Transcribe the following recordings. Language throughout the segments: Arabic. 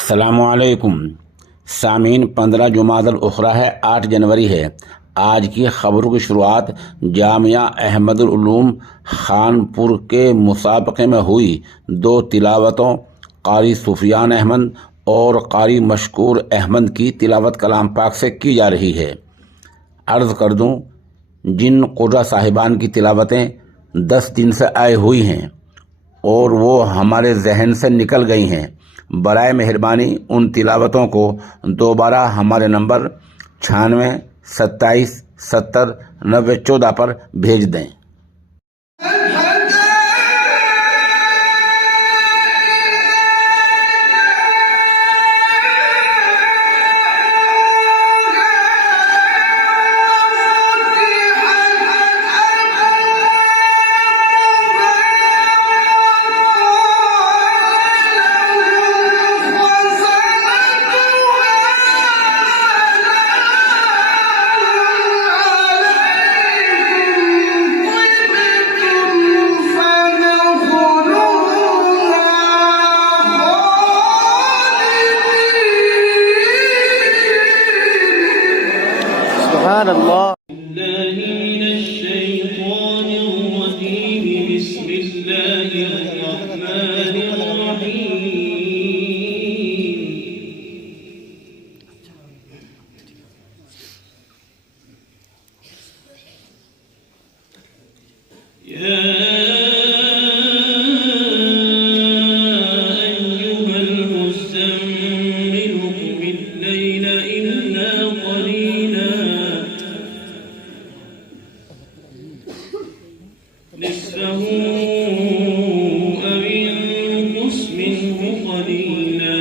अस्सलामुअलैकुम सामीन। 15 जुमादल उखरा है, 8 जनवरी है। आज की खबरों की शुरुआत जामिया अहमदुल उलूम खानपुर के मुसाबके में हुई 2 तिलावतों कारी सुफियान अहमद और कारी मशकूर अहमद की तिलावत कलाम पाक से की जा रही है। अर्ज़ कर दूँ, जिन कुर्रा साहिबान की तिलावतें 10 दिन से आए हुई हैं और वो हमारे जहन से निकल गई हैं, बराए मेहरबानी उन तिलावतों को दोबारा हमारे नंबर 96 27 70 90 14 पर भेज दें। سبحان الله. من الشيطان الرجيم. بسم الله الرحمن الرحيم. يا أيها المزمل قم الليل إلا قليلا نصفه أو انقص منه قليلا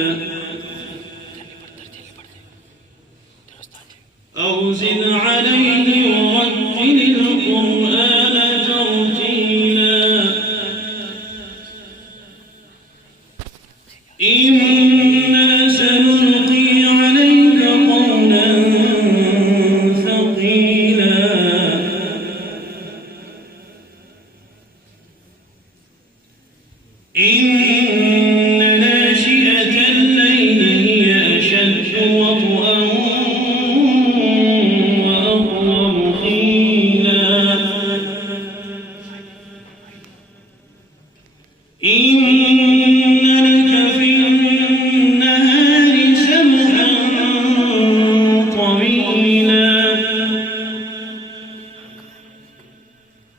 أو زد عليه ورتل القرآن ترتيلا إنا سنلقي عليك قولا ثقيلا إن ناشئة الليل هي أشد وطئا وأقوم قيلا إن لك في النهار سبحا طويلا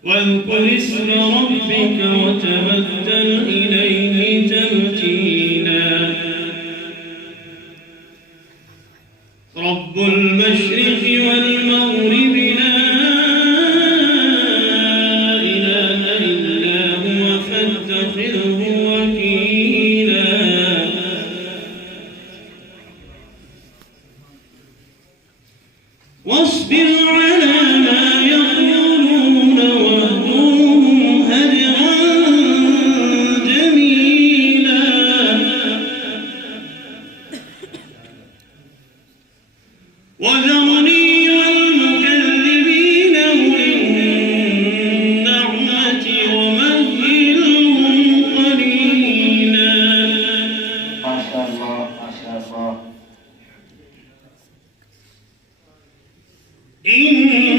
واذكر اسم ربك وتبتل إليه تبتيلا رب المشرق والمغرب لا إله إلا هو فاتخذه وكيلا واصبر على ما يقولون واهجرهم هجرا جميلا وذرني والمكذبين أولي النعمة ومهلهم قليلا. ما شاء الله ما شاء الله. إن